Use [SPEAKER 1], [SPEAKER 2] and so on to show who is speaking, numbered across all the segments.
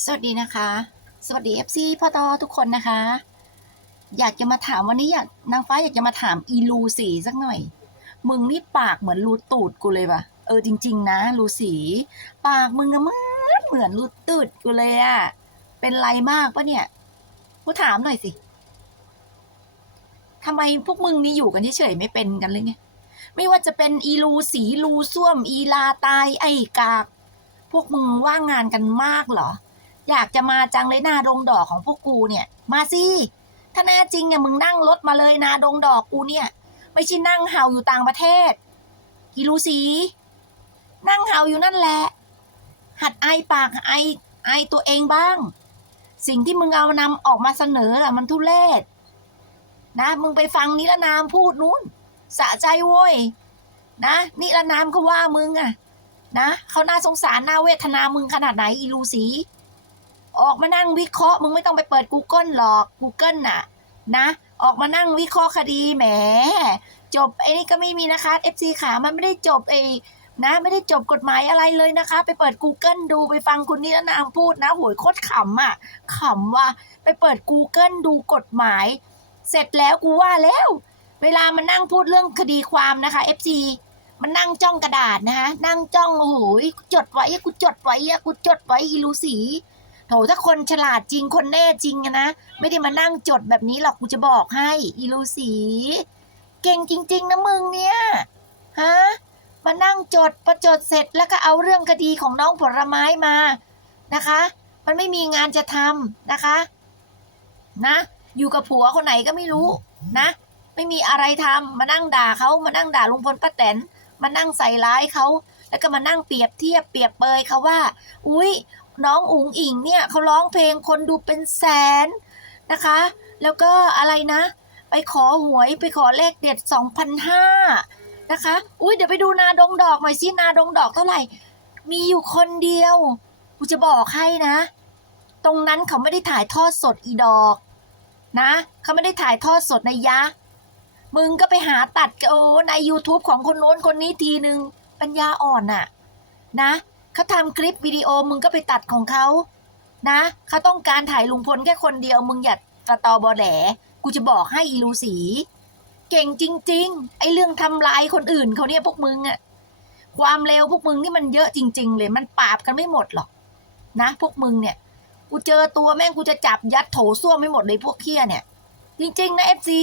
[SPEAKER 1] สวัสดีนะคะ สวัสดี FC พ่อตอทุกคนนะคะ อยากจะมาถามวันนี้อยากนางฟ้าอยากจะมาถามอีลูสีสักหน่อย มึงนี่ปากเหมือนรูตูดกูเลยว่ะ เออจริง ๆ นะลูสี ปากมึงอะเหมือนเหมือนรูตูดกูเลยอะเป็นไรมากปะเนี่ยกูถามหน่อยสิทำไมพวกมึงนี่อยู่กันเฉยๆไม่เป็นกันเลยไงไม่ว่าจะเป็นอีลูสีลูส้วม อีลาตายไอ้กาก พวกมึงว่างงานกันมากเหรอ อยากจะมาจังเลยนาดงดอกของพวกกูเนี่ย มาสิถ้าแน่จริงเนี่ยมึงนั่งรถมาเลยนาดงดอกกูเนี่ย ไม่ใช่นั่งเห่าอยู่ต่างประเทศกีรูสีนั่งเห่าอยู่นั่นแหละ หัดไอปากไอไอตัวเองบ้าง สิ่งที่มึงเอานำออกมาเสนออะมันทุเลศนะ มึงไปฟังนิรนามพูดนู้นสะใจโว้ยนะนิรนามเขาว่ามึงอะนะเขาน่าสงสารน่าเวทนามึงขนาดไหนอีลูสี ออกมานั่งวิเคราะห์มึงไม่ต้องไปเปิด Google หรอก Google น่ะ นะ ออกมานั่งวิเคราะห์คดีแหม จบไอ้นี่ก็ไม่มีนะคะ FC ขามันไม่ได้จบไอ้นะไม่ได้จบกฎหมายอะไรเลยนะคะ ไปเปิด Google ดูไปฟังคุณนิรนามพูดนะโหยโคตรขำอะขำว่าไปเปิด Google ดูกฎหมาย เสร็จแล้วกูว่าแล้ว เวลามันนั่งพูดเรื่องคดีความนะคะ FC มันนั่งจ้องกระดาษนะคะนั่งจ้องโอ้โหจดไว้กูจดไว้กูจดไว้อีลูสี ถถ้าคนฉลาดจริงคนแน่จริงอะนะ ไม่ได้มานั่งจดแบบนี้หรอกกูจะบอกให้ อีลูสี เก่งจริง ๆ นะมึงเนี่ยฮะมานั่งจดประจดเสร็จแล้วก็เอาเรื่องคดีของน้องผลไม้มานะคะ มันไม่มีงานจะทำนะคะ นะ อยู่กับผัวคนไหนก็ไม่รู้นะ ไม่มีอะไรทำมานั่งด่าเขามานั่งด่าลุงพลป้าแตนมานั่งใส่ร้ายเขาแล้วก็มานั่งเปรียบเทียบเปรียบเปยเขาว่า อุ้ย น้องอุ๋งอิงเนี่ยเขาร้องเพลงคนดูเป็นแสนนะคะ แล้วก็อะไรนะ ไปขอหวยไปขอเลขเด็ด2,005นะคะ อุ้ยเดี๋ยวไปดูนาดงดอกหน่อยสินาดงดอกเท่าไหร่ มีอยู่คนเดียวกูจะบอกให้นะ ตรงนั้นเขาไม่ได้ถ่ายทอดสดอีดอกนะเขาไม่ได้ถ่ายทอดสดในยะ มึงก็ไปหาตัดโอ้ใน YouTube ของคนโน้นคนนี้ทีนึง ปัญญาอ่อนน่ะนะ เขาทำคลิปวิดีโอมึงก็ไปตัดของเขานะเขาต้องการถ่ายลุงพลแค่คนเดียว มึงอย่าตะตอบอแหลกูจะบอกให้อีลูสีเก่งจริง ๆ ไอ้เรื่องทำลายคนอื่นเขาเนี่ยพวกมึงอะความเร็วพวกมึงนี่มันเยอะจริง ๆ เลยมันปราบกันไม่หมดหรอก นะ พวกมึงเนี่ย กูเจอตัวแม่งกูจะจับยัดโถส้วมไม่หมดเลยพวกเคี้ยเนี่ย จริง ๆ นะเอฟซี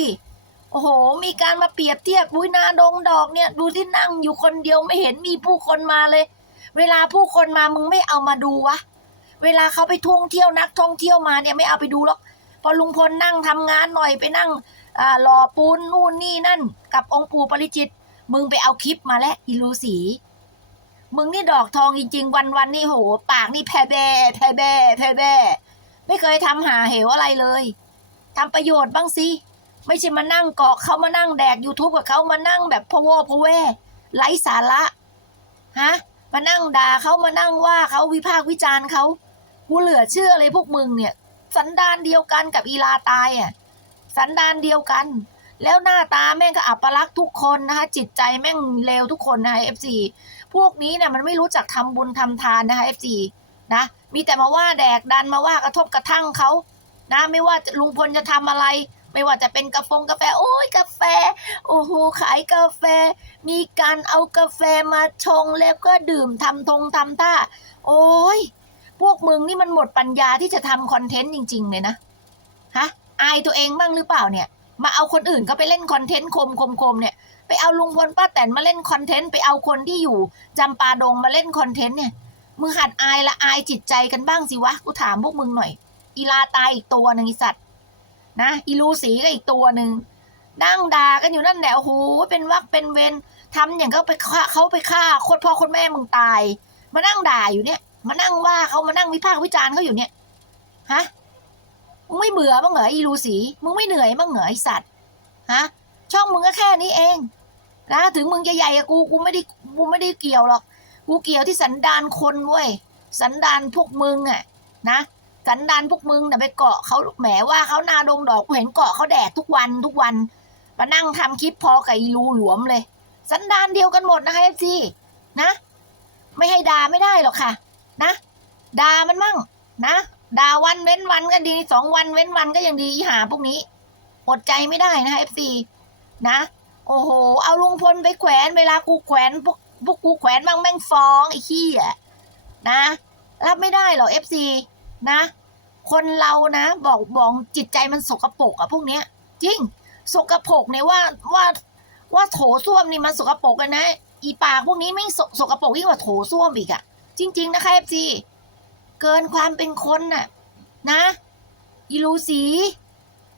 [SPEAKER 1] โอ้โห มีการมาเปรียบเทียบบุยนาดงดอกเนี่ย ดูที่นั่งอยู่คนเดียวไม่เห็นมีผู้คนมาเลย เวลาผู้คนมามึงไม่เอามาดูวะ เวลาเขาไปท่องเที่ยวนักท่องเที่ยวมาเนี่ยไม่เอาไปดูหรอก พอลุงพลนั่งทำงานหน่อยไปนั่งอ่ารอปูนนู่นนี่นั่น กับองค์ปู่ปริจิต มึงไปเอาคลิปมาแล้วอีลูสี มึงนี่ดอกทองจริง ๆ วันวันนี่โห ปากนี่แพ่แบ่แพ่แบ่แพ่แบ่ไม่เคยทำหาเหวอะไรเลยทำประโยชน์บ้างสิไม่ใช่มานั่งเกาะเขามานั่งแดก YouTube กับเขามานั่งแบบพะโวพะแวไร้สาระฮะ มานั่งด่าเขามานั่งว่าเขาวิพากษ์วิจารณ์เขากูเหลือเชื่อเลยพวกมึงเนี่ย สันดานเดียวกันกับอีลาตายอะสันดานเดียวกัน แล้วหน้าตาแม่งก็อัปลักษ์ทุกคนนะคะจิตใจแม่งเลวทุกคนนะคะเอฟซีพวกนี้เนี่ยมันไม่รู้จักทำบุญทำทานนะคะเอฟซีนะมีแต่มาว่าแดกดันมาว่ากระทบกระทั่งเขานะไม่ว่าลุงพลจะทำอะไร ไม่ว่าจะเป็นกาแฟกาแฟ โอ้ยกาแฟ โอ้โหขายกาแฟ มีการเอากาแฟมาชงแล้วก็ดื่มทำทงทำท่า โอ้ย พวกมึงนี่มันหมดปัญญาที่จะทำคอนเทนต์จริง ๆ เลยนะ ฮะ อายตัวเองบ้างหรือเปล่าเนี่ย มาเอาคนอื่นก็ไปเล่นคอนเทนต์คมคมคมเนี่ย ไปเอาลุงพลป้าแตนมาเล่นคอนเทนต์ ไปเอาคนที่อยู่จำปาดงมาเล่นคอนเทนต์เนี่ย มึงหัดอายละอายจิตใจกันบ้างสิวะ กูถามพวกมึงหน่อย อีลาตายอีกตัวหนึ่งไอสัตว์ นะอีลูสีก็อีกตัวหนึ่งนั่งด่ากันอยู่นั่นแหละโอ้โหเป็นวักเป็นเวรทำอย่างเขาไปฆ่าเขาไปฆ่าโคตรพ่อโคตรแม่มึงตาย มานั่งด่าอยู่เนี่ย มานั่งว่าเขามานั่งวิพากษ์วิจารณ์เขาอยู่เนี่ยฮะมึงไม่เบื่อบ้างเหรออีลูสีมึงไม่เหนื่อยบ้างเหรอไอสัตว์ฮะช่องมึงก็แค่นี้เองนะถึงมึงจะใหญ่กับกูกูไม่ได้กูไม่ได้เกี่ยวหรอก กูเกี่ยวที่สันดานคนเว้ยสันดานพวกมึงอะนะ สันดานพวกมึงเนี่ยไปเกาะเขาแหมว่าเขานาดงดอกกูเห็นเกาะเขาแดกทุกวันทุกวัน มานั่งทำคลิปพอกับอีรูหลวมเลย สันดานเดียวกันหมดนะคะเอฟซีนะ ไม่ให้ด่าไม่ได้หรอกค่ะ นะด่ามันมั่ง นะด่าวันเว้นวันก็ดีสองวันเว้นวันก็ยังดีอีหาพวกนี้อดใจไม่ได้นะคะเอฟซีนะ โอ้โห เอาลุงพลไปแขวนเวลากูแขวนพวกพวกกูแขวนบ้างแม่งฟ้องไอ้ขี้อะนะ รับไม่ได้หรอกเอฟซี นะ คนเรานะ บอกบอกจิตใจมันสกปรกอะพวกเนี้ย จริง สกปรกเนี่ยว่าว่าว่าโถส้วมนี่มันสกปรกกันนะ อีปากพวกนี้ไม่สสกปรกยิ่งกว่าโถส้วมอีกอะจริง ๆ นะคะเอฟซีเกินความเป็นคนน่ะ นะอีลูสี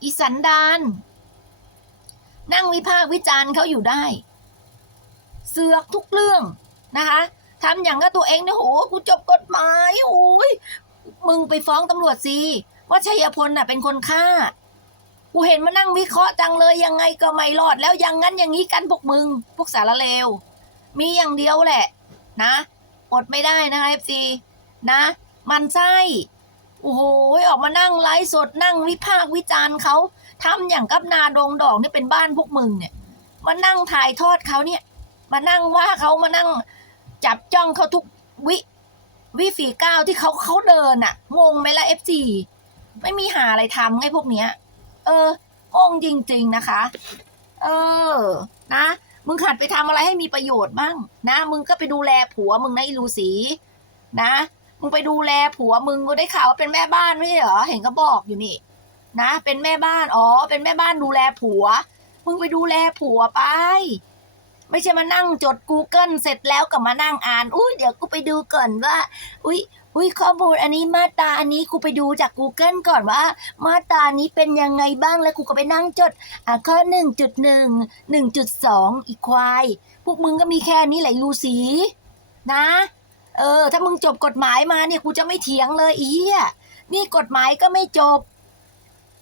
[SPEAKER 1] อีสันดานนั่งวิพากษ์วิจารณ์เขาอยู่ได้ เสือกทุกเรื่องนะคะทำอย่างกับตัวเองเนี่ยโหกูจบกฎหมายโอ้ย มึงไปฟ้องตำรวจสิว่าชัยพลน่ะเป็นคนฆ่า กูเห็นมานั่งวิเคราะห์จังเลยยังไงก็ไม่รอด แล้วยังงั้นอย่างนี้กันพวกมึง พวกสารเลว มีอย่างเดียวแหละ นะ อดไม่ได้นะคะเอฟซีนะ มันไส้โอ้โหออกมานั่งไลฟ์สดนั่งวิพากษ์วิจารณ์เขาทำอย่างกับนาดงดอกนี่เป็นบ้านพวกมึงเนี่ยมานั่งถ่ายทอดเขาเนี่ย มานั่งว่าเขามานั่งจับจ้องเขาทุกวิ วิฝีก้าวที่เขาเขาเดินอะงงไหมล่ะเอฟซีไม่มีหาอะไรทำไงพวกเนี้ย เอองงจริง ๆนะคะ เออ นะมึงขัดไปทำอะไรให้มีประโยชน์บ้างนะมึงก็ไปดูแลผัวมึงนะอีลูสี นะ มึงไปดูแลผัวมึงก็ได้ข่าวว่าเป็นแม่บ้านไม่ใช่เหรอเห็นก็บอกอยู่นี่ นะ เป็นแม่บ้านอ๋อเป็นแม่บ้านดูแลผัว มึงไปดูแลผัวไป ไม่ใช่มานั่งจด Google เสร็จแล้วก็มานั่งอ่าน อุ้ยเดี๋ยวกูไปดูก่อนว่า อุ้ยอุ้ยข้อมูลอันนี้มาตาอันนี้กูไปดูจาก Google ก่อนว่า มาตานี้เป็นยังไงบ้างแล้วกูก็ไปนั่งจด อะข้อหนึ่งจุดหนึ่งหนึ่งจุดสองอีควาย พวกมึงก็มีแค่นี้แหละลูสีนะ เออ ถ้ามึงจบกฎหมายมาเนี่ยกูจะไม่เถียงเลยอีอะนี่กฎหมายก็ไม่จบ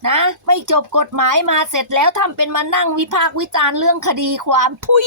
[SPEAKER 1] นะ ไม่จบกฎหมายมาเสร็จแล้วทำเป็นมานั่งวิพากษ์วิจารณ์เรื่องคดีความทุย